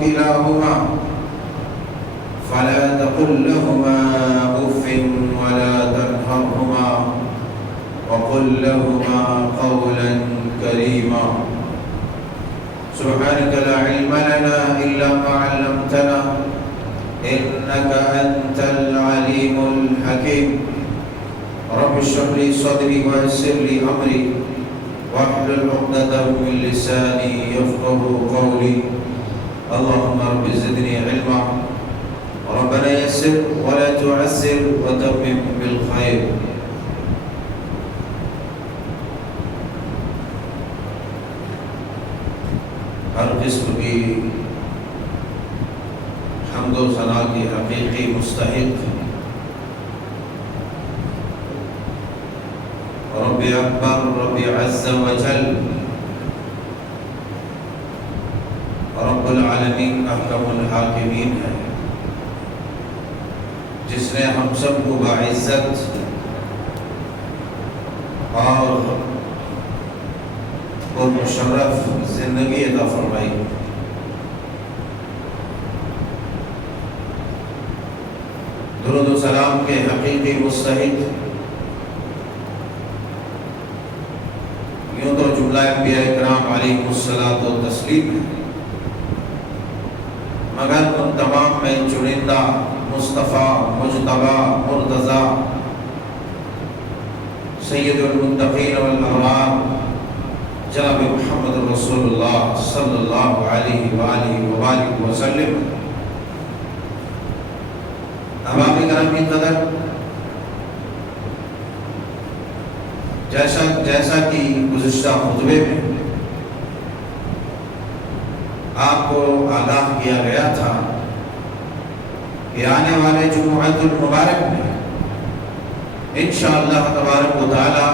كلاهما فلا تقل لهما أف ولا تنهرهما وقل لهما قولا كريما سبحانك لا علم لنا إلا ما علمتنا إنك أنت العليم الحكيم رب اشرح لي صدري ويسر لي أمري واحلل عقدة من لساني يفقهوا قولي اللهم رب زدني علما ربنا يسر ولا تعسر وتمم بالخير. ہر قسم کی حمد و ثنا کی حقیقی مستحق رب اکبر رب عز و جل رب العالمین احکم الحاکمین ہے، جس نے ہم سب کو باعزت اور مشرف زندگی عطا فرمائی. درود و سلام کے حقیقی مستحق یوں تو جملہ انبیاء کرام علیہ الصلاۃ والتسلیم ہے، مگر ان تمام میں چنندہ مصطفیٰ مجتبی مرتضیٰ سید المتقین والابرار جناب محمد رسول اللہ صلی اللہ علیہ وآلہ وآلہ وسلم احباب کرام کی قدر، جیسا کہ گزشتہ خطبے میں آپ کو آگاہ کیا گیا تھا کہ آنے والے جمعۃ المبارک میں انشاءاللہ تبارک و تعالی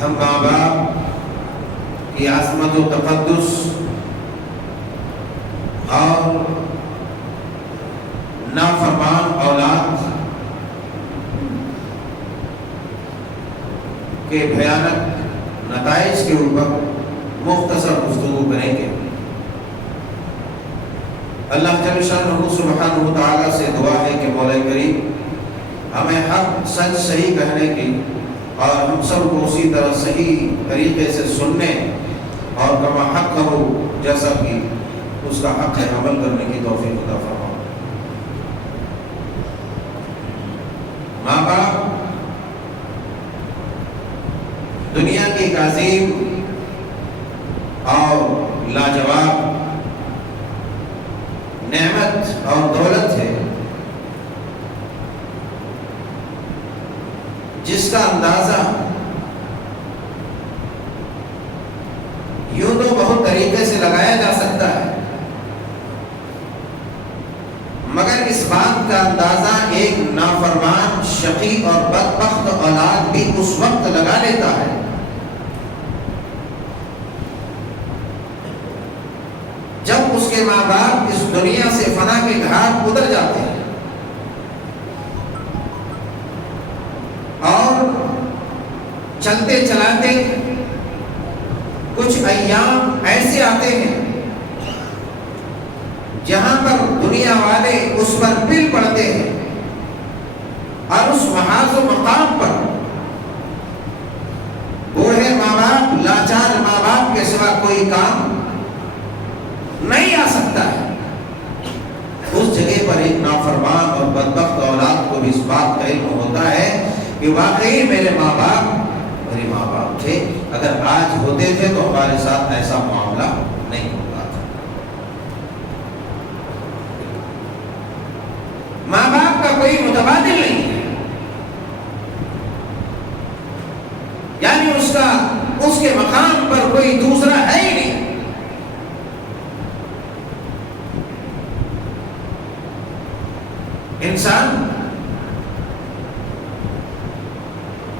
ہم ماں باپ کی عظمت و تقدس اور نافرمان اولاد کے بھیانک نتائج کے اوپر مختصر گفتگو کریں گے. اللہ جل شانہ سبحانہ و تعالیٰ سے دعا ہے کہ مولا کریم ہمیں حق سچ صحیح کہنے کی اور ہم سب کو اسی طرح صحیح طریقے سے سننے اور کما حق ہو جیسا کہ اس کا حق ہے عمل کرنے کی توفیق عطا فرمائے. ماں باپ دنیا کی ایک عظیم اور لاجواب نعمت اور دولت ہے، جس کا اندازہ یوں تو بہت طریقے سے لگایا جا سکتا ہے، مگر اس بات کا اندازہ ایک نافرمان شقی اور بدبخت اولاد بھی اس وقت لگا لیتا ہے جب اس کے ماں باپ اس دنیا سے فنا کے گھاٹ اتر جاتے ہیں اور چلتے چلاتے کچھ ایام ایسے آتے ہیں جہاں پر دنیا والے اس پر پل پڑتے ہیں اور اس محاذ و مقام پر بوڑھے ماں باپ لاچار ماں باپ کے سوا کوئی کام نہیں آ سکتا ہے. اس جگہ پر ایک نافرمان اور بدبخت اولاد کو بھی اس بات کا علم ہوتا ہے کہ واقعی میرے ماں باپ تھے، اگر آج ہوتے تھے تو ہمارے ساتھ ایسا معاملہ نہیں ہوتا تھا. ماں باپ کا کوئی متبادل نہیں ہے، یعنی اس کے مقام پر کوئی دوسرا ہے ہی نہیں. انسان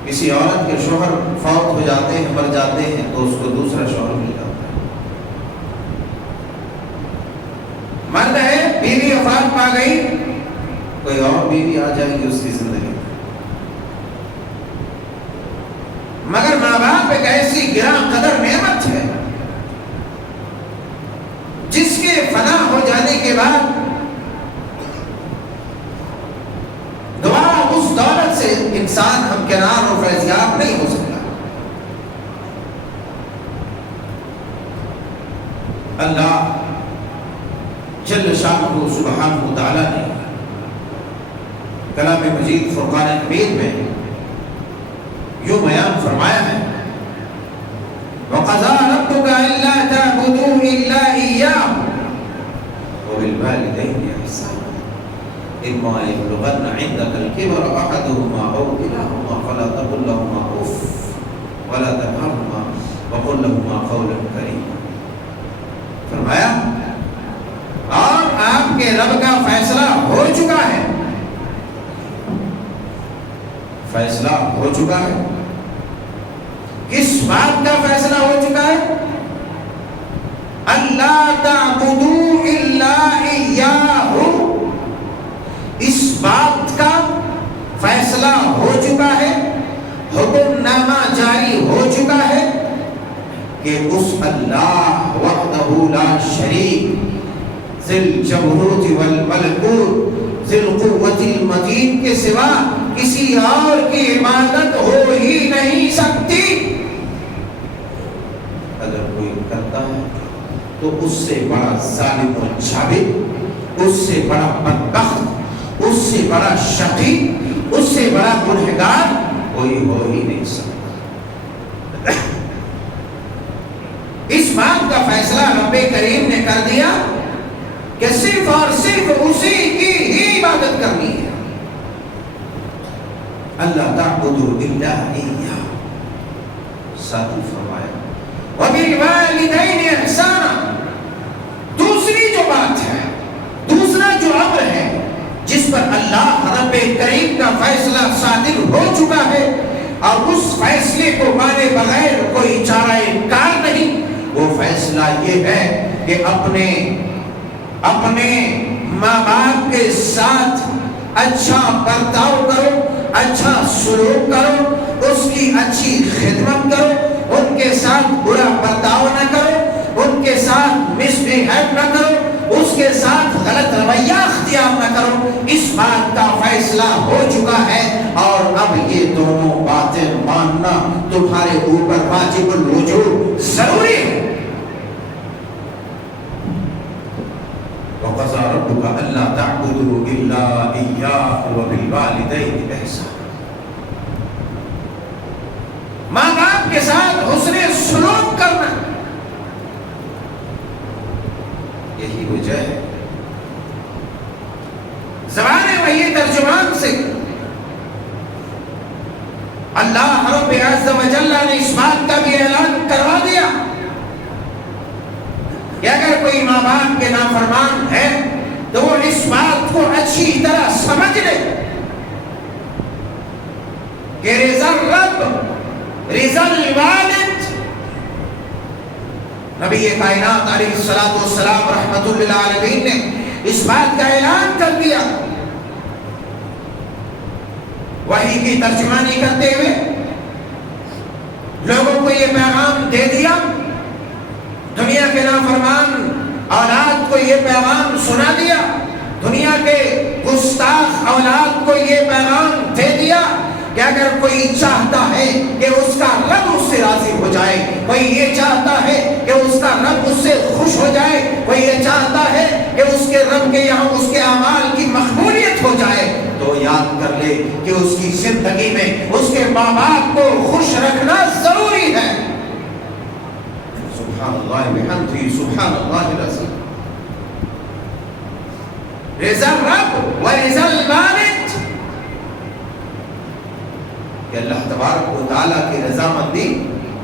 کسی عورت کے شوہر فوت ہو جاتے ہیں، مر جاتے ہیں، تو اس کو دوسرا شوہر مل جاتا ہے. مرد ہے، بیوی وفات پا گئی، کوئی اور بیوی آ جائے گی اس کی زندگی میں. مگر ماں باپ ایک ایسی گراں قدر نعمت ہے فنا ہو جانے کے بعد دوبارہ اس دولت سے انسان ہمکنار اور فیضیاب نہیں ہو سکتا. اللہ جل شانہ سبحانہ تعالی نے کلام مجید فرقان حمید میں یوں بیان فرمایا ہے وَقَضَىٰ رَبُّكَ أَلَّا تَعْبُدُوا إِلَّا إِيَّاهُ وَبِالْوَالِدَيْنِ إِحْسَانًا إِمَّا يَبْلُغَنَّ عِندَكَ الْكِبَرَ أَحَدُهُمَا أَوْ كِلَاهُمَا فَلَا تَقُل لَّهُمَا أُفٍّ وَلَا تَنْهَرْهُمَا وَقُل لَّهُمَا قَوْلًا كَرِيمًا. فرمایا اور آپ کے رب کا فیصلہ ہو چکا ہے، فیصلہ ہو چکا ہے. کس بات کا فیصلہ ہو چکا ہے؟ اللہ تعبدوا الا اياه. اس بات کا فیصلہ ہو چکا ہے، حکم نامہ جاری ہو چکا ہے کہ اس اللہ وحدہ لا شریک ذی الجبروت والملکوت ذی القوت المتین کے سوا کسی اور کی عبادت ہو ہی نہیں سکتی. اگر کوئی کرتا ہے تو اس سے بڑا ظالم و جابر، اس سے بڑا بدبخت، اس سے بڑا شقی، اس سے بڑا گنہگار کوئی ہو ہی نہیں سکتا. اس بات کا فیصلہ رب کریم نے کر دیا کہ صرف اور صرف اسی کی ہی عبادت کرنی ہے. اللہ تعبدوا الا اياه. ساتھ فرمایا وبالوالدین احسانا. دوسری جو بات ہے، دوسرا جو امر ہے جس پر اللہ رب کریم کا فیصلہ صادر ہو چکا ہے اور اس فیصلے کو مانے بغیر کوئی چارہ کار نہیں، وہ فیصلہ یہ ہے کہ اپنے ماں باپ کے ساتھ اچھا برتاؤ کرو، اچھا سلوک کرو، اس کی اچھی خدمت کرو، ان کے ساتھ برا برتاؤ نہ کرو، ان کے ساتھ مس بہیو نہ کرو، اس کے ساتھ غلط رویہ اختیار نہ کرو. اس بات کا فیصلہ ہو چکا ہے اور اب یہ دونوں باتیں ماننا تمہارے اوپر واجب الوجوب ضروری ہے. وَقَضَىٰ رَبُّكَ أَلَّا تَعْبُدُوا إِلَّا إِيَّاهُ وَبِالْوَالِدَيْنِ إِحْسَانًا. ماں باپ کے ساتھ حسن سلوک کرنا، یہی وجہ ہے زبان وحی ترجمان سے اللہ رب عز و جل نے اس بات کا بھی اعلان کروا دیا کہ اگر کوئی ماں باپ کے نافرمان ہے تو وہ اس بات کو اچھی طرح سمجھ لے کہ رضا الرب رضا الوالد. نبی کائنات علیہ الصلوۃ والسلام رحمۃ للعالمین نے اس بات کا اعلان کر دیا وحی کی ترجمانی کرتے ہوئے. لوگوں کو یہ پیغام دے دیا، دنیا کے نافرمان اولاد کو یہ پیغام سنا دیا، دنیا کے گستاخ اولاد کو یہ پیغام دے دیا کہ اگر کوئی چاہتا ہے کہ اس کا رب اس سے راضی ہو جائے، کوئی یہ چاہتا ہے کہ اس کا رب اس سے خوش ہو جائے، کوئی یہ چاہتا ہے کہ اس کے رب کے یہاں اس کے اعمال کی مقبولیت ہو جائے، تو یاد کر لے کہ اس کی زندگی میں اس کے ماں باپ کو خوش رکھنا ضروری ہے. سبحان اللہ بحمدہ سبحان اللہ العظیم. رضا الرب و رضا الوالد، کہ اللہ تبارک و تعالیٰ کی رضامندی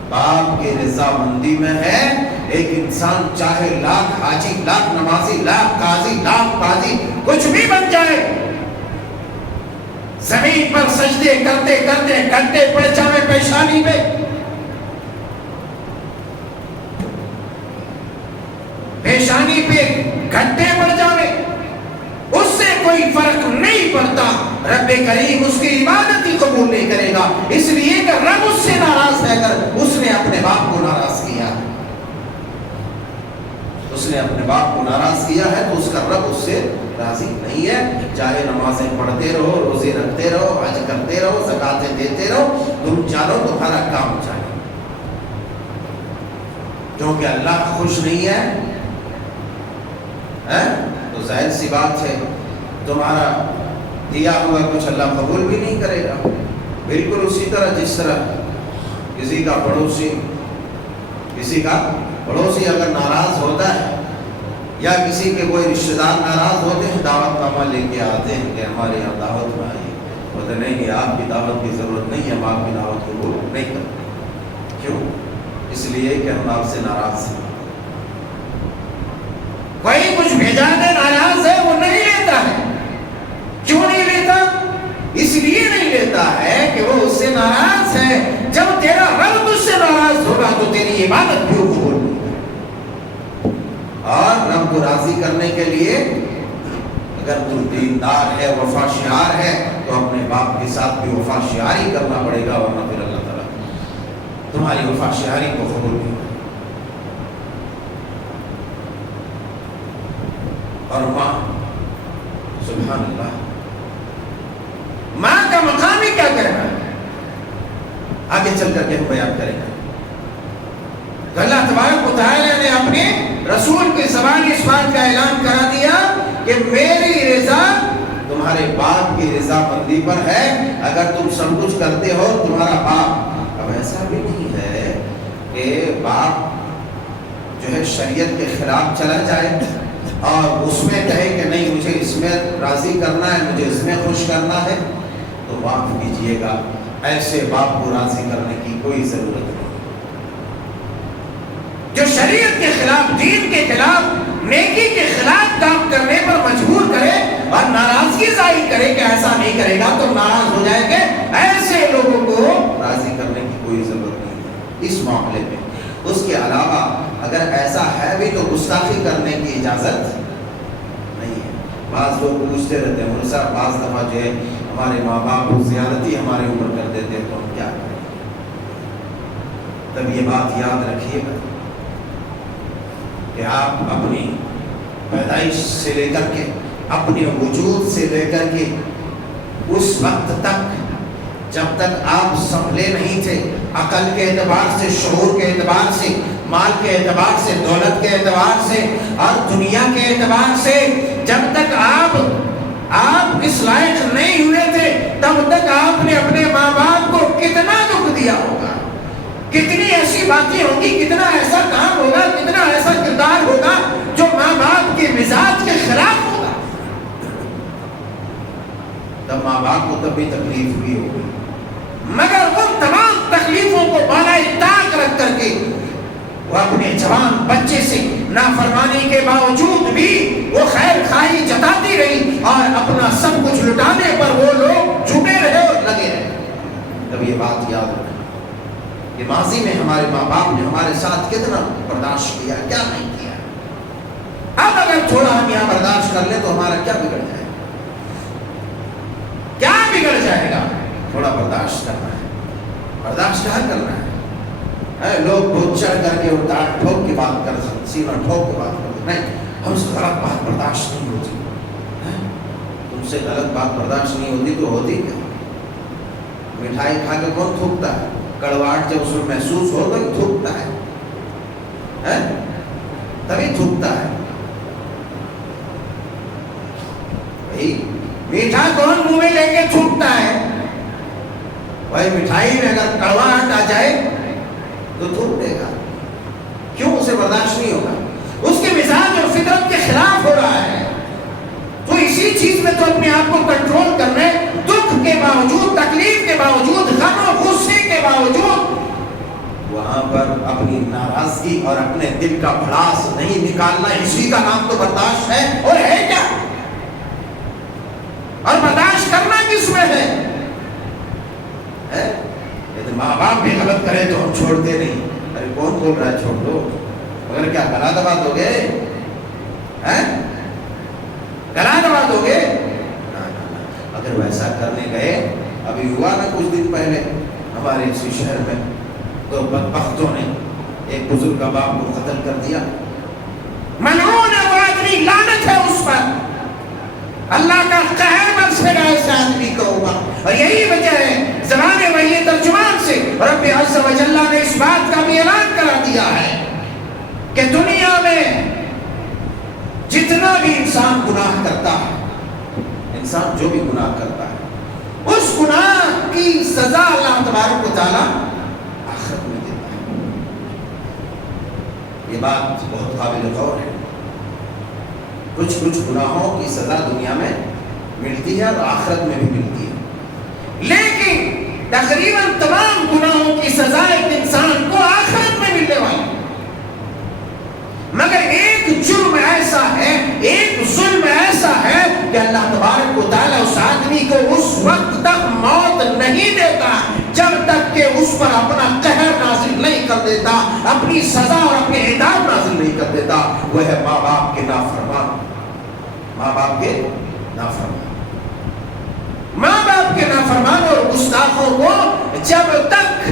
باپ کی رضامندی میں ہے. ایک انسان چاہے لاکھ حاجی، لاکھ نمازی، لاکھ قاضی، لاکھ قاضی کچھ بھی بن جائے، زمین پر سجدے کرتے کرتے گھنٹے پڑ جائے پیشانی پہ، پیشانی پہ گھنٹے پڑ جائے، اس سے کوئی فرق نہیں پڑتا. رب کریم اس کی عبادت ہی قبول نہیں کرے گا، اس لیے کہ رب اس سے ناراض ہے اگر اس نے اپنے باپ کو ناراض کیا. اس نے اپنے باپ کو ناراض کیا ہے تو اس کا رب اس سے راضی نہیں ہے. چاہے نمازیں پڑھتے رہو، روزے رکھتے رہو، حج کرتے رہو، زکاتیں دیتے رہو، تم چالو تمہارا کام چاہے، کیونکہ اللہ خوش نہیں ہے تو ظاہر سی بات ہے تمہارا دیا ہوا کچھ اللہ قبول بھی نہیں کرے گا. بالکل اسی طرح جس طرح کسی کا پڑوسی اگر ناراض ہوتا ہے یا کسی کے کوئی رشتہ دار ناراض ہوتے ہیں، دعوت نامہ لے کے آتے ہیں کہ ہمارے یہاں دعوت میں آئیے، بولتے نہیں آپ کی دعوت کی ضرورت نہیں ہے، ہم آپ کی دعوت قبول نہیں کرتے. کیوں؟ اس لیے کہ ہم آپ سے ناراض ہیں. کوئی کچھ بھیجا دے ناراض ہے وہ نہیں لیتا ہے. کیوں نہیں لیتا؟ اس لیے نہیں لیتا ہے کہ وہ اس سے ناراض ہے. جب تیرا رب تجھ سے ناراض ہوگا تو تیری عبادت بھی قبول نہیں کرے. اور رب کو راضی کرنے کے لیے اگر تو دیندار ہے، وفا شعار ہے، تو اپنے باپ کے ساتھ بھی وفا شعاری کرنا پڑے گا، ورنہ پھر اللہ تعالیٰ تمہاری وفا شعاری کو قبول نہیں کرے. اور ماں، سبحان اللہ، ماں کا مقام ہی کیا کہنا ہے آگے چل کر کے ہم بیان کریں گے. اللہ تبارک و تعالیٰ نے اپنے رسول کے زبان اس بات کا اعلان کرا دیا کہ میری رضا تمہارے باپ کی رضا مندی پر ہے. اگر تم سب کچھ کرتے ہو تمہارا باپ، اب ایسا بھی نہیں ہے کہ باپ جو ہے شریعت کے خلاف چلا جائے اور اس میں کہے کہ نہیں مجھے اس میں راضی کرنا ہے، مجھے اس میں خوش کرنا ہے، تو معاف کیجئے گا، ایسے باپ کو راضی کرنے کی کوئی ضرورت نہیں. جو شریعت کے خلاف، دین کے خلاف، نیکی کے خلاف کام کرنے پر مجبور کرے اور ناراضگی ظاہر کرے کہ ایسا نہیں کرے گا تو ناراض ہو جائیں گے، ایسے لوگوں کو راضی کرنے کی کوئی ضرورت نہیں ہے اس معاملے میں. اس کے علاوہ اگر ایسا ہے بھی تو گستاخی کرنے کی اجازت نہیں ہے. بعض لوگ پوچھتے رہتے ہیں مولوی صاحب بعض دفعہ جو ہے ہمارے ماں باپ کو زیادتی ہمارے اوپر کر دیتے ہیں تو ہم کیا کریں؟ تب یہ بات یاد رکھیے گا کہ آپ اپنی پیدائش سے لے کر کے، اپنے وجود سے لے کر کے اس وقت تک جب تک آپ سنبھلے نہیں تھے، عقل کے اعتبار سے، شعور کے اعتبار سے، مال کے اعتبار سے، دولت کے اعتبار سے اور دنیا کے اعتبار سے، جب تک آپ اس لائق نہیں ہوئے تھے تب تک آپ نے اپنے ماں باپ کو کتنا دکھ دیا ہوگا، کتنی ایسی باتیں ہوں گی، کتنا ایسا کام ہوگا، کتنا ایسا کردار ہوگا جو ماں باپ کے مزاج کے خلاف ہوگا. تب ماں باپ کو تب بھی تکلیف بھی ہوگی، مگر ان تمام تکلیفوں کو بالائے طاق رکھ کر کے وہ اپنے جوان بچے سے نافرمانی کے باوجود بھی وہ خیر خواہی جتاتی رہی اور اپنا سب کچھ لٹانے پر وہ لوگ جھکے رہے اور لگے رہے. تب یہ بات یاد رکھنا کہ ماضی میں ہمارے ماں باپ نے ہمارے ساتھ کتنا برداشت کیا، کیا نہیں کیا. اب اگر تھوڑا ہم یہاں برداشت کر لیں تو ہمارا کیا بگڑ جائے گا؟ کیا بگڑ جائے گا؟ تھوڑا برداشت کرنا ہے. برداشت کیا کرنا ہے؟ لوگ بہت چڑھ کر کے اور دانت ٹھوک کے بات کر سکتے، سینہ ٹھوک کے بات کرتے، نہیں ہم سے غلط بات برداشت نہیں ہوتی. تم سے غلط بات برداشت نہیں ہوتی تو ہوتی کیا؟ مٹھائی کھا کے کون تھوکتا ہے؟ کڑواہٹ جب اس میں محسوس ہو تو تھوکتا ہے، تبھی تھوکتا ہے. میٹھا کون منہ میں لے کے تھوکتا ہے؟ بھائی مٹھائی میں اگر کڑواہٹ آ جائے تو تھوک دے گا. کیوں؟ اسے برداشت نہیں ہوگا، اس کے مزاج اور فطرت کے خلاف ہو رہا ہے. تو اسی چیز میں تو اپنے آپ کو کنٹرول کرنے، دکھ کے باوجود، تکلیف کے باوجود، غم و غصے کے باوجود وہاں پر اپنی ناراضگی اور اپنے دل کا بھڑاس نہیں نکالنا، اسی کا نام تو برداشت ہے. اور ہے کیا؟ اور برداشت کرنا کس میں ہے؟ لیکن ماں باپ بھی غلط کرے تو ہم چھوڑتے نہیں. ارے کون بول رہا ہے چھوڑ دو؟ مگر کیا گلا دبا دو گے؟ گلا دبا دو گے؟ اگر ویسا کرنے گئے، ابھی ہوا نا کچھ دن پہلے ہمارے اسی شہر میں دو بدبختوں نے ایک بزرگ کا باپ کو قتل کر دیا. ملعون ہے وہ آدمی، لعنت ہے اس پر، اللہ کا قہر برسے گا اس آدمی کو ہوگا۔ اور یہی وجہ ہے زبان وحی ترجمان سے رب عز و جل نے اس بات کا بھی اعلان کرا دیا ہے کہ دنیا میں جتنا بھی انسان گناہ کرتا ہے، انسان جو بھی گناہ کرتا ہے، اس گناہ کی سزا اللہ تبارک و تعالی آخرت میں دیتا ہے۔ یہ بات بہت قابل غور ہے۔ کچھ گناہوں کی سزا دنیا میں ملتی ہے اور آخرت میں بھی ملتی ہے، لیکن تقریباً تمام گناہوں کی سزا ایک انسان کو آخرت میں ملنے والی ہے، مگر ایک جرم ایسا ہے، ایک ظلم ایسا ہے کہ اللہ تبارک و تعالیٰ اس آدمی کو اس وقت تک موت نہیں دیتا جب تک کہ اس پر اپنا قہر نازل نہیں کر دیتا، اپنی سزا اور اپنی عذاب نازل نہیں کر دیتا۔ وہ ہے ماں باپ کے نافرمان، ماں باپ کے نافرمان، ماں باپ کے نافرمان اور گستاخوں کو جب تک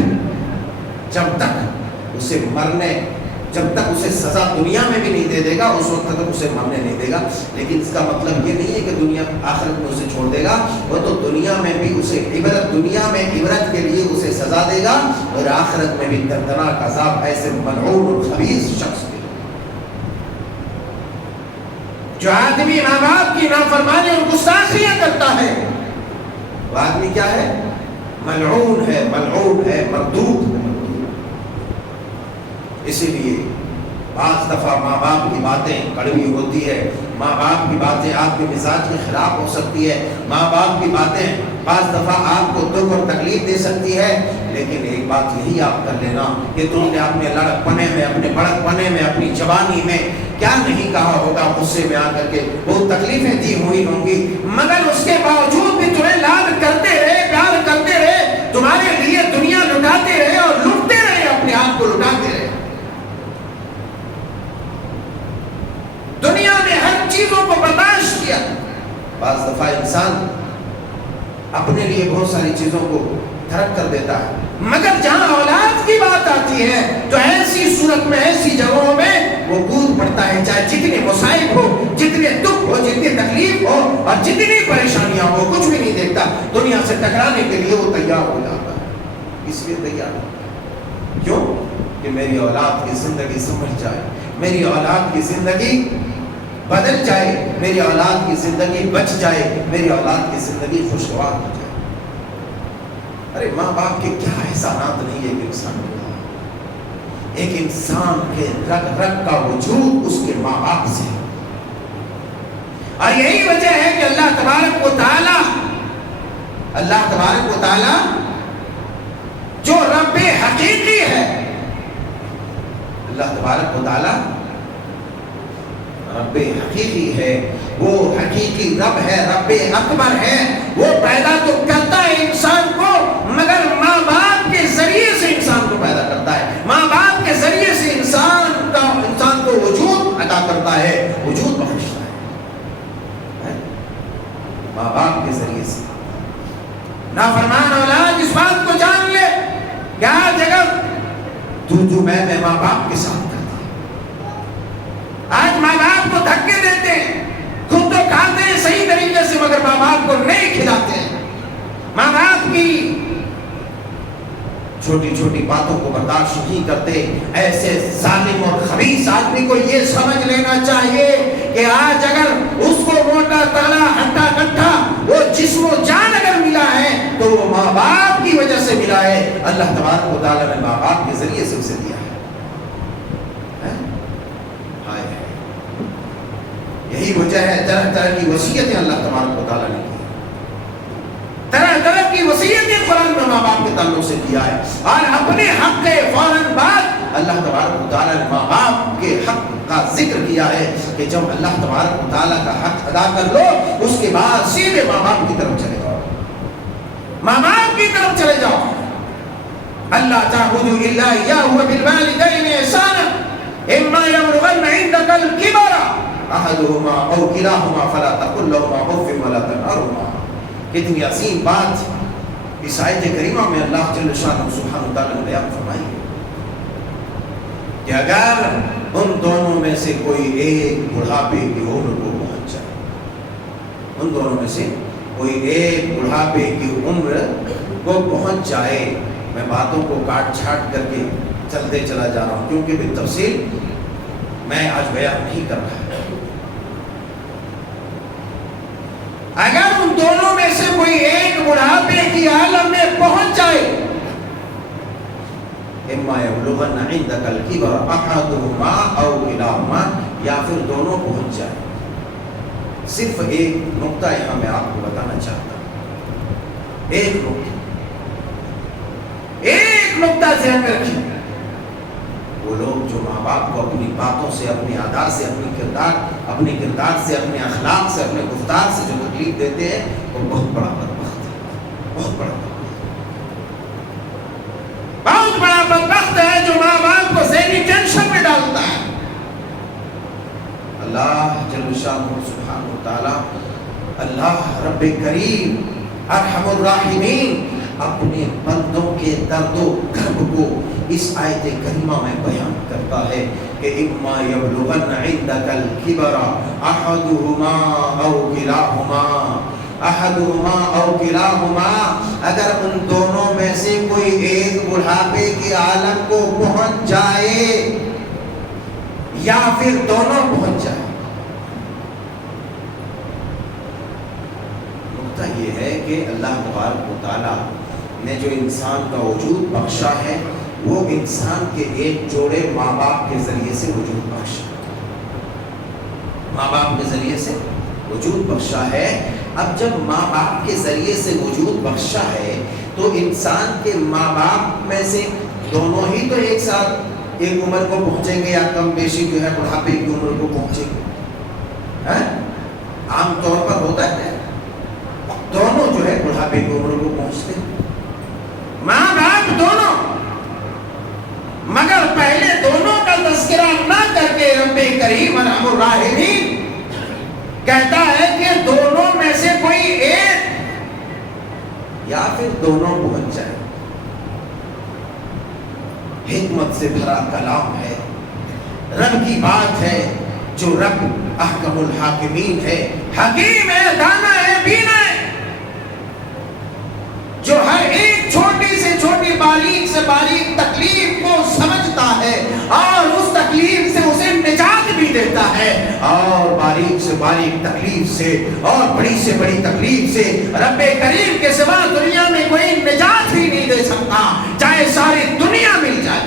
اسے مرنے، جب تک اسے سزا دنیا میں بھی نہیں دے دے گا، اس وقت تک اسے مرنے نہیں دے گا۔ لیکن اس کا مطلب یہ نہیں ہے کہ دنیا آخرت میں اسے چھوڑ دے گا، وہ تو دنیا میں بھی اسے دنیا میں عبرت کے لیے اسے سزا دے گا، اور آخرت میں بھی دردناک عذاب ایسے ملعون اور خبیث شخص کے۔ جو آدمی ماں باپ کی نافرمانی اور گستاخیاں کرتا ہے، وہ آدمی کیا ہے؟ ملعون ہے، ملعون ہے، مردود ہے۔ اسی لیے بعض دفعہ ماں باپ کی باتیں کڑوی ہوتی ہے، ماں باپ کی باتیں آپ کے مزاج کے خلاف ہو سکتی ہے، ماں باپ کی باتیں بعض دفعہ آپ کو دکھ اور تکلیف دے سکتی ہے، لیکن ایک بات یہی آپ کر لینا کہ تم نے اپنے لڑک پنے میں، اپنے بڑک پنے میں، اپنی جوانی میں کیا نہیں کہا ہوگا، غصے میں آ کر کے بہت تکلیفیں دی ہوئی ہوں گی، مگر اس کے باوجود بھی تمہیں لاد کرتے رہے، پیار کرتے رہے، تمہارے لیے دنیا لٹاتے رہے اور لٹتے رہے، اپنے آپ کو لٹاتے رہے۔ دنیا میں ہر چیزوں کو برداشت کیا۔ بعض دفعہ انسان اپنے لیے بہت ساری چیزوں کو ترک کر دیتا ہے، مگر جہاں اولاد کی بات آتی ہے تو ایسی صورت میں، ایسی جگہوں میں وہ کود پڑتا ہے، چاہے جتنے مصائب ہو، جتنے دکھ ہو، جتنی تکلیف ہو اور جتنی پریشانیاں ہو، کچھ بھی نہیں دیکھتا، دنیا سے ٹکرانے کے لیے وہ تیار ہو جاتا ہے۔ اس لیے تیار ہے کیوں؟ کہ میری اولاد کی زندگی سمجھ جائے، میری اولاد کی زندگی بدل جائے، میری اولاد کی زندگی بچ جائے، میری اولاد کی زندگی خوشگوار ہو جائے۔ ارے ماں باپ کے کیا احسانات نہیں ہے ایک انسان کے، ایک انسان کے رگ رگ کا وجود اس کے ماں باپ سے، اور یہی وجہ ہے کہ اللہ تبارک و تعالی جو رب حقیقی ہے، اللہ تبارک و تعالی رب حقیقی ہے، وہ حقیقی رب ہے، رب اکبر ہے، وہ پیدا تو کرتا ہے انسان کو، مگر ماں باپ کے ذریعے سے انسان کو پیدا کرتا ہے، ماں باپ کے ذریعے سے انسان کو وجود عطا کرتا ہے، وجود بخشتا ہے، ماں باپ کے ذریعے سے۔ نافرمان اولاد اس بات کو جان لے کہ آج اگر تو میں ماں باپ کے ساتھ کرتا ہے، آج ماں باپ کو دھکے دیتے ہیں، خود تو کھاتے ہیں صحیح طریقے سے مگر ماں باپ کو نہیں کھلاتے ہیں، ماں باپ کی چھوٹی چھوٹی باتوں کو برداشت نہیں کرتے، ایسے ظالم اور خبیث آدمی کو یہ سمجھ لینا چاہیے کہ آج اگر اس کو موٹا تالا ہٹا کٹھا وہ جسم و جان اگر ملا ہے تو وہ ماں باپ کی وجہ سے ملا ہے، اللہ تبارک و تعالیٰ نے ماں باپ کے ذریعے سے اسے دیا ہے۔ یہی وجہ ہے طرح طرح کی وصیتیں اللہ تبارک و تعالیٰ نے کی، طرح طرح کی وصیتیں قرآن میں ماں باپ کے تعلق سے کیا ہے، اور اپنے حق کے فوراً بعد اللہ تبارک و تعالیٰ نے ماں باپ کے حق کا ذکر کیا ہے کہ جب اللہ تبارک و تعالیٰ کا حق ادا کر لو اس کے بعد سیدھے ماں باپ کی طرف چلے جاؤ، ماں باپ کی طرف چلے جاؤ۔ اللہ تعبدوا الا اياه وبالوالدين احسانا اما يبلغن عندك الكبر احدهما او كلاهما فلا تقل لهما اف ولا تنهرهما۔ کتنی عظیم بات اس آیت کریمہ میں اللہ جل شانہ سبحانہ وتعالی نے بیان فرمائی ہے کہ اگر ان دونوں میں سے کوئی ایک بڑھاپے کی عمر کو پہنچ جائے، ان دونوں میں سے کوئی ایک بڑھاپے کی عمر کو پہنچ جائے. میں باتوں کو کاٹ چھاٹ کر کے چلتے چلا جا رہا ہوں کیونکہ بالتفصیل میں آج بیان نہیں کر رہا. اگر ان دونوں میں سے کوئی ایک بڑھاپے کی عالم میں پہنچ جائے، اما یبلغن عندک الکبر احدہما او کلاہما، یا پھر دونوں پہنچ جائے. صرف ایک نقطہ یہاں میں آپ کو بتانا چاہتا ہوں، ایک نقطہ ذہن میں رکھیے. وہ لوگ جو ماں باپ کو اپنی باتوں سے، اپنی ادا سے، اپنے کردار سے، اپنے اخلاق سے، اپنے گفتار سے جو تکلیف دیتے ہیں، وہ بہت بڑا بدبخت ہے، بہت بڑا بدبخت ہے جو ماں باپ کو ذہنی ٹینشن میں ڈالتا ہے. اللہ جل شانہ سبحانہ وتعالی، اللہ رب کریم ارحم الراحمین اپنے بندوں کے درد و کرب کو اس آیت کریمہ میں بیان کرتا ہے کہ اما یبلغن عندک الکبر احدہما او کلاہما، اگر ان دونوں میں سے کوئی ایک بڑھاپے کی عالم کو پہنچ جائے یا پھر دونوں پہنچ جائے. نقطہ یہ ہے کہ اللہ تبارک و تعالی نے جو انسان کا وجود بخشا ہے، وہ انسان کے ایک جوڑے ماں باپ کے ذریعے سے وجود بخشا، ماں باپ کے ذریعے سے وجود بخشا ہے. اب جب ماں باپ کے ذریعے سے وجود بخشا ہے تو انسان کے ماں باپ میں سے دونوں ہی تو ایک ساتھ ایک عمر کو پہنچیں گے یا کم بیشی جو ہے بڑھاپے کی عمر کو پہنچیں گے. عام طور پر ہوتا ہے دونوں جو ہے بڑھاپے کی عمر کو پہنچتے ہیں، ماں باپ دونوں. مگر پہلے دونوں کا تذکرہ نہ کر کے رب کریم ارحم الراحمین کہتا ہے کہ دونوں میں سے کوئی ایک یا پھر دونوں پہنچ جائے. حکمت سے بھرا کلام ہے، رب کی بات ہے، جو رب احکم الحاکمین ہے، حکیم ہے، دانا ہے، بینا ہے، جو ہر ایک چھوٹی سے چھوٹی باریک سے باریک تکلیف کو سمجھتا ہے اور اس تکلیف سے اسے نجات بھی دیتا ہے. اور باریک سے باریک تکلیف سے اور بڑی سے بڑی تکلیف سے رب کریم کے سوا دنیا میں کوئی نجات ہی نہیں دے سکتا، چاہے ساری دنیا مل جائے.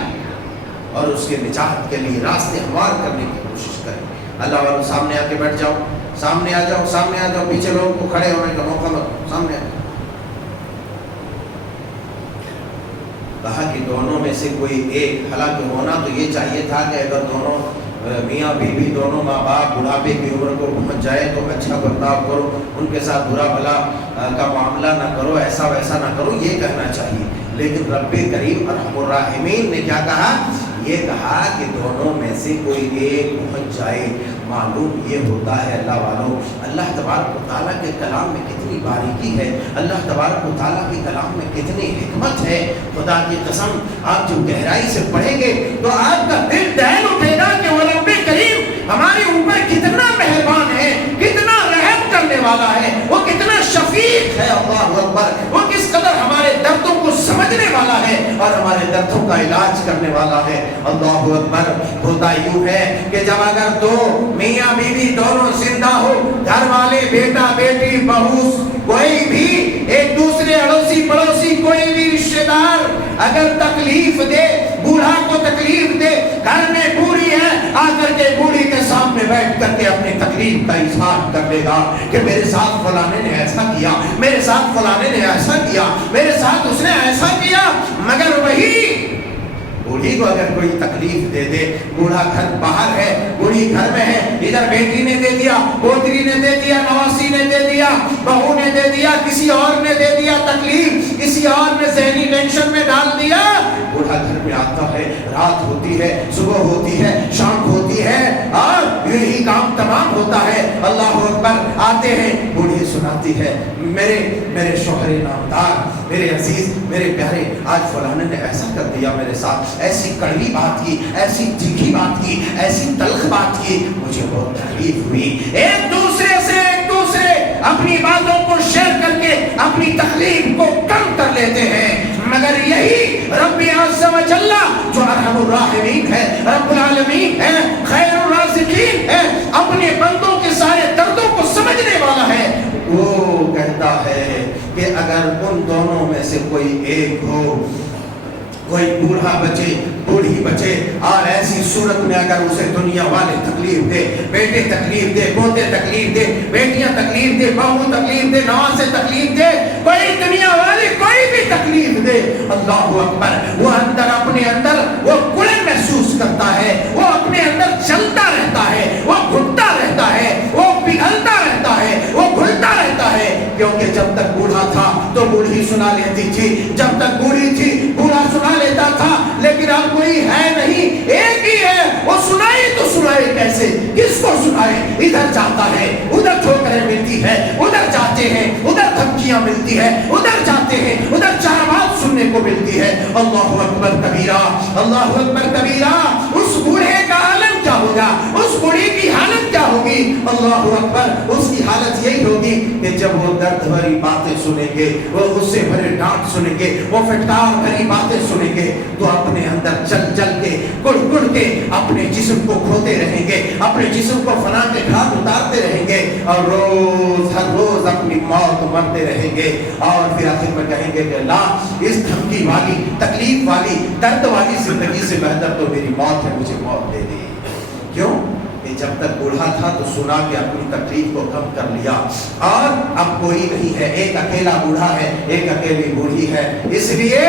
اور اس کے نجات کے لیے راستے ہموار کرنے کی کوشش کریں. اللہ والوں سامنے آ کے بیٹھ جاؤ، سامنے آ جاؤ، سامنے آ جاؤ. پیچھے لوگوں کو کھڑے ہونے کا موقع مت، سامنے آ جاؤ. کہا کہ دونوں میں سے کوئی ایک، حالانکہ ہونا تو یہ چاہیے تھا کہ اگر دونوں میاں بیوی دونوں ماں باپ بڑھاپے کی عمر کو پہنچ جائے تو اچھا برتاؤ کرو، ان کے ساتھ برا بھلا کا معاملہ نہ کرو، ایسا ویسا نہ کرو، یہ کہنا چاہیے. لیکن رب کریم ارحم الراحمین نے کیا کہا؟ یہ کہا کہ دونوں میں سے کوئی ایک پہنچ جائے. معلوم یہ ہوتا ہے اللہ والوں، اللہ تبارک و تعالیٰ کے کلام میں کتنی باریکی ہے، اللہ تبارک و تعالیٰ کے کلام میں کتنی حکمت ہے. خدا کی قسم آپ جو گہرائی سے پڑھیں گے تو آپ کا دل دہل اٹھے گا کہ وہ رب کریم ہمارے اوپر کتنا مہربان ہے، کتنا رحم کرنے والا ہے، وہ کتنا شفیق ہے. اللہ اکبر، وہ کس قدر ہمارے دردوں کو سمجھنے والا ہے اور ہمارے دردوں کا علاج کرنے والا ہے. اللہ اکبر. ہوتا یوں ہے کہ جب اگر دو میاں بیوی دونوں زندہ ہو، گھر والے، بیٹا بیٹی، بہو، کوئی بھی ایک دوسرے اڑوسی پڑوسی، کوئی بھی رشتے دار اگر تکلیف دے، بوڑھا کو تکلیف دے، گھر میں بوڑھی ہے، آ کر کے بوڑھی کے سامنے بیٹھ کر کے اپنی تکلیف کا اظہار کر لے گا کہ میرے ساتھ فلانے نے ایسا کیا، میرے ساتھ فلانے نے ایسا کیا، میرے ساتھ اس نے ایسا کیا. مگر وہی بوڑھی کو اگر کوئی تکلیف دے دے، بوڑھا گھر باہر ہے، بوڑھی گھر میں ہے، ادھر بیٹی نے دے دیا، پوتری نے دے دیا، نواسی نے دے دیا، بہو نے دے دیا, کسی اور نے دے دیا تکلیف, کسی اور نے ذہنی ٹینشن میں ڈال دیا. بوڑھا گھر میں آتا ہے, رات ہوتی ہے, صبح ہوتی ہے, شام ہوتی ہے, اور یہی کام تمام ہوتا ہے. اللہ اکبر. آتے ہیں, بوڑھی سناتی ہے, میرے شوہر نامدار, میرے عزیز, میرے پیارے, آج فلانے نے ایسا کر دیا میرے ساتھ, ایسی کڑوی بات کی, ایسی تیکھی بات کی, ایسی تلخ بات کی, مجھے بہت تکلیف ہوئی. ایک دوسرے سے اپنی باتوں کو شیئر کر کے اپنی تکلیف کو کم کر لیتے ہیں. مگر یہی رب عز و جل جو ارحم الراحمین ہے, رب العالمین ہے, خیر الرازقین ہے, اپنے بندوں کے سارے دردوں کو سمجھنے والا ہے, وہ کہتا ہے کہ اگر ان دونوں میں سے کوئی ایک ہو, کوئی بوڑھا بچے, بوڑھی بچے, اور ایسی صورت میں اگر اسے دنیا والے تکلیف دے, بیٹے تکلیف دے, پوتے تکلیف دے, بیٹیاں تکلیف دے, بہو تکلیف دے, نواسے تکلیف دے, کوئی دنیا والے کوئی بھی تکلیف دے, اللہ اکبر, وہ اندر اپنے اندر وہ کڑے محسوس کرتا ہے, وہ اپنے اندر چلتا رہتا ہے, وہ گھٹتا رہتا ہے, وہ پگھلتا رہتا ہے, وہ گھلتا رہتا ہے. کیونکہ جب تک بوڑھا تھا تو بوڑھی سنا لیتی تھی, جب تک بوڑھی تھی بوڑھا سنا لیتا تھا, لیکن اب کوئی ہے نہیں, ایک ہی ہے, وہ سنائے تو سنائے کیسے, کس کو سنائے. ادھر جاتا ہے, ادھر ٹھوکریں ملتی ہے, ادھر جاتے ہیں, ادھر دھمکیاں ملتی ہے, ادھر جاتے ہیں, ادھر چار بات سننے کو ملتی ہے. اللہ اکبر کبیرہ, اللہ اکبر کبیرہ. اس بوڑھے کا عالم کیا ہوگا, اس بوڑھی کی حالت کیا ہوگی. اللہ اکبر. اس کی حالت یہی ہوگی کہ جب وہ درد بھری باتیں سنیں گے, وہ غصے بھرے ڈانٹ سنیں گے, وہ فٹکار بھری باتیں سنیں گے, تو اپنے اندر چل چل کے, گڑ گڑ کے اپنے جسم کو کھوتے رہیں گے, اپنے جسم کو فنا کے گھاٹ اتارتے رہیں گے, اور روز ہر روز اپنی موت مرتے رہیں گے. اور پھر آخر میں کہیں گے کہ اللہ, اس دھمکی والی, تکلیف والی, درد والی زندگی سے بہتر تو میری موت ہے, مجھے موت دے دی. کیوں کہ جب تک بوڑھا تھا تو سنا کے اپنی تکلیف کو کم کر لیا, اور اب کوئی نہیں ہے, ایک اکیلا بوڑھا ہے, ایک اکیلی بوڑھی ہے, اس لیے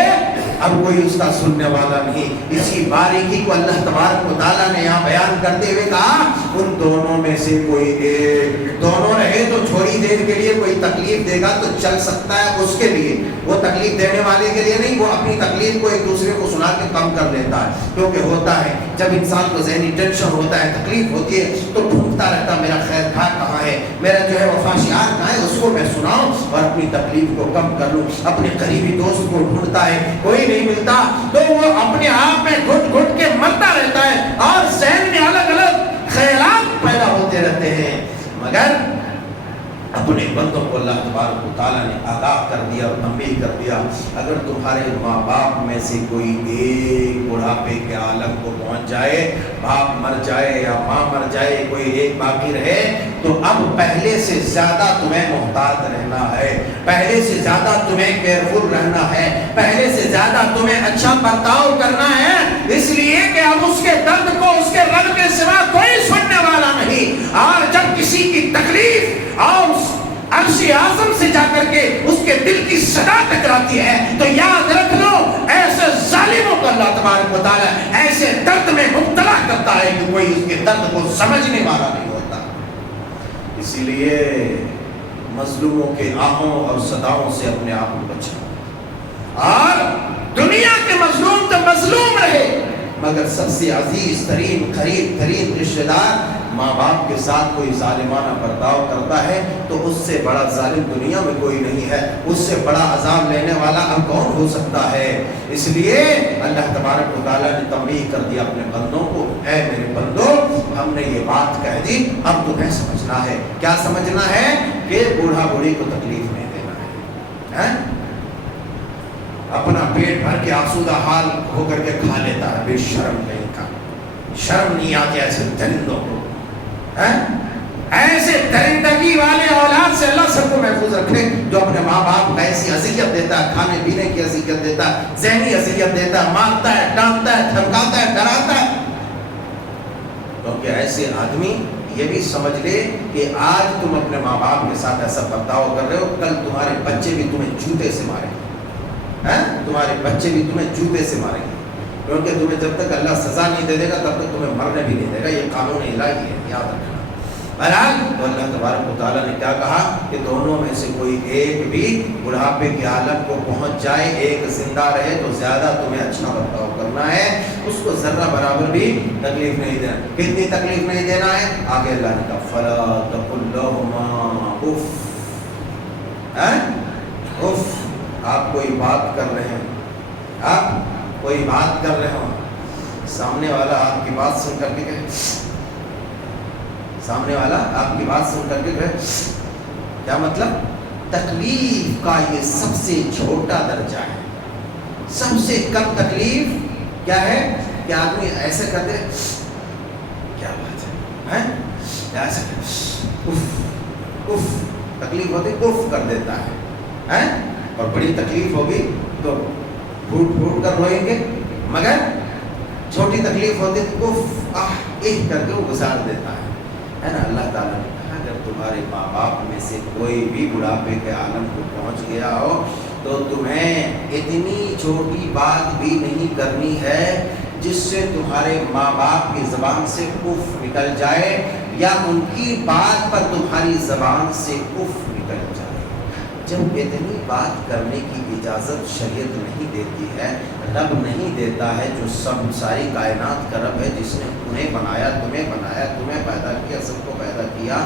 اب کوئی اس کا سننے والا نہیں. اسی باریکی کو اللہ تبارک و تعالیٰ نے یہاں بیان کرتے ہوئے کہا, ان دونوں میں سے کوئی ایک, دونوں رہے تو تھوڑی دیر کے لیے کوئی تکلیف دے گا تو چل سکتا ہے, اس کے لیے, وہ تکلیف دینے والے کے لیے نہیں, وہ اپنی تکلیف کو ایک دوسرے کو سنا کے کم کر دیتا ہے. کیونکہ ہوتا ہے جب انسان کو ذہنی ٹینشن ہوتا ہے, تکلیف ہوتی ہے, تو ڈھونڈتا رہتا, میرا خیر خواہ کہاں ہے, میرا جو ہے وفاشیار کہاں ہے, اس کو میں سناؤں اور اپنی تکلیف کو کم کر لوں. اپنے قریبی دوست کو ڈھونڈتا ہے, کوئی نہیں ملتا, تو وہ اپنے آپ میں گھٹ گھٹ کے مرتا رہتا ہے, اور ذہن میں الگ الگ خیالات پیدا ہوتے رہتے ہیں. مگر اپنے بندوں کو اللہ تبارک و تعالیٰ نے آگاہ کر دیا اور تنبیہ کر دیا, اگر تمہارے ماں باپ میں سے کوئی ایک بڑھاپے کے عالم کو پہنچ جائے, باپ مر جائے یا ماں مر جائے, کوئی ایک باقی رہے, تو اب پہلے سے زیادہ تمہیں محتاط رہنا ہے, پہلے سے زیادہ تمہیں کیئرفل رہنا ہے, پہلے سے زیادہ تمہیں اچھا برتاؤ کرنا ہے, اس لیے کہ اب اس کے درد کو اس کے رب کے سوا کوئی سننے والا نہیں. اور جب کسی کی تکلیف اور عرش اعظم سے جا کر کے اس کے دل کی صدا ٹکراتی ہے, تو یاد رکھ لو, ایسے ظالموں کو اللہ تبارک و تعالیٰ ایسے درد میں مبتلا کرتا ہے کہ کوئی اس کے درد کو سمجھنے والا نہیں ہوتا. اسی لیے مظلوموں کے آہوں اور صداؤں سے اپنے آپ کو بچاؤ, اور دنیا کے مظلوم تو مظلوم رہے, مگر سب سے عزیز ترین, قریب ترین رشتہ دار ماں باپ کے ساتھ کوئی ظالمانہ برتاؤ کرتا ہے, تو اس سے بڑا ظالم دنیا میں کوئی نہیں ہے, اس سے بڑا عذاب لینے والا اب کون ہو سکتا ہے. اس لیے اللہ تبارک و تعالیٰ نے تنبیہ کر دیا اپنے بندوں کو, اے میرے بندو, ہم نے یہ بات کہہ دی, اب تمہیں سمجھنا ہے. کیا سمجھنا ہے؟ کہ بوڑھا بوڑھی کو تکلیف نہیں دینا ہے, اپنا پیٹ بھر کے آسودہ حال ہو کر کے کھا لیتا ہے, بے شرم نہیں کا, شرم نہیں آتی ایسے درندوں کو. ایسے درندگی والے اولاد سے اللہ سب کو محفوظ رکھے, جو اپنے ماں باپ کو ایسی اذیت دیتا ہے, کھانے پینے کی اذیت دیتا ہے, ذہنی اذیت دیتا ہے, مارتا ہے, ڈانٹتا ہے, دھمکاتا ہے, ڈراتا ہے. کیونکہ ایسے آدمی یہ بھی سمجھ لے کہ آج تم اپنے ماں باپ کے ساتھ ایسا برتاؤ کر رہے ہو, کل تمہارے بچے بھی تمہیں جوتے سے ماریں گے, تمہارے بچے بھی تمہیں جوتے سے ماریں گے. کیونکہ تمہیں جب تک اللہ سزا نہیں دے دے گا تب تک تمہیں مرنے بھی نہیں دے گا. یہ قانون الہی ہے, یاد رکھنا. بہرحال تو اللہ تبارک و تعالیٰ نے کیا کہا کہ دونوں میں سے کوئی ایک بھی بڑھاپے کے عالم کو پہنچ جائے، ایک زندہ رہے تو زیادہ تمہیں اچھا برتاؤ کرنا ہے، اس کو ذرہ برابر بھی تکلیف نہیں دینا۔ کتنی تکلیف نہیں دینا ہے؟ آگے اللہ نے کہا فَلَا تَقُلْ لَهُمَا اف۔ آپ کوئی بات کر رہے ہیں، آپ کوئی بات کر رہے ہو، سامنے والا آپ کی بات سن کر کے کہے، سامنے والا آپ کی بات سن کر کے کہے، کیا مطلب؟ تکلیف کا یہ سب سے چھوٹا درجہ ہے، سب سے کم تکلیف کیا ہے کہ آدمی ایسے کر دے، کیا بات ہے، ایسے اف، تکلیف ہوتی اف کر دیتا ہے، اور بڑی تکلیف ہوگی تو پھوٹ پھوٹ کر روئیں گے، مگر چھوٹی تکلیف ہوتی تو کر کے وہ گزار دیتا ہے نا۔ اللہ تعالیٰ نے کہا اگر تمہارے ماں باپ میں سے کوئی بھی بڑھاپے کے عالم کو پہنچ گیا ہو تو تمہیں اتنی چھوٹی بات بھی نہیں کرنی ہے جس سے تمہارے ماں باپ کی زبان سے اف نکل جائے، یا ان کی بات پر تمہاری زبان سے اف نکل جائے۔ جب اتنی بات کرنے کی اجازت شریعت نہیں دیتی ہے، رب نہیں دیتا ہے جو سب ساری کائنات کا رب ہے، جس نے انہیں بنایا، تمہیں پیدا کیا، سب کو پیدا کیا،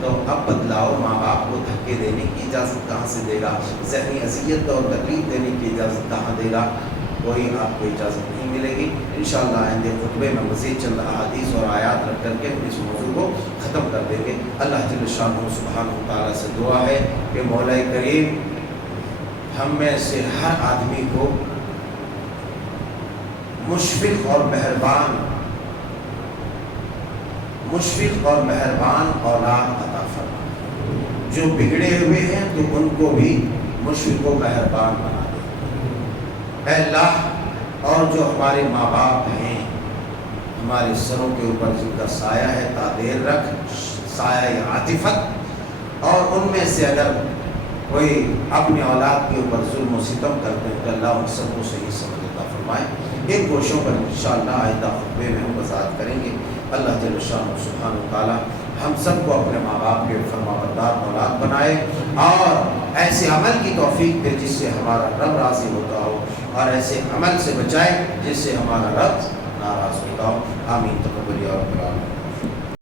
تو اب بدلاؤ ماں باپ کو دھکے دینے کی اجازت کہاں سے دے گا؟ ذہنی اذیت اور تکلیف دینے کی اجازت کہاں دے گا؟ کوئی آپ کو اجازت نہیں ملے گی۔ انشاءاللہ آئندہ خطبے میں مزید چند احادیث اور آیات رکھ کر کے اس موضوع کو ختم کر دیں گے۔ اللہ جل شانہ سبحانہ وتعالیٰ سے دعا ہے کہ مولا کریم ہم میں سے ہر آدمی کو مشفق اور مہربان اولاد عطا فرمائے، جو بگڑے ہوئے ہیں تو ان کو بھی مشفق و مہربان بنا دے اے اللہ، اور جو ہمارے ماں باپ ہیں ہمارے سروں کے اوپر جن کا سایہ ہے تعدیر رکھ، سایہ عاطفت، اور ان میں سے اگر کوئی اپنے اولاد کے اوپر ظلم و ستم کرتے ہیں تو اللہ ان سب کو صحیح سمجھ عطا فرمائے۔ ان گوشوں پر انشاءاللہ آئندہ خطبے میں ہم وضاحت کریں گے۔ اللہ جل شانہ سبحانہ وتعالیٰ ہم سب کو اپنے ماں باپ کے فرمانبردار اولاد بنائے اور ایسے عمل کی توفیق دے جس سے ہمارا رب راضی ہوتا ہو، اور ایسے عمل سے بچائے جس سے ہمارا رب ناراض ہوتا ہو۔ آمین تقبل یا رب العالمین۔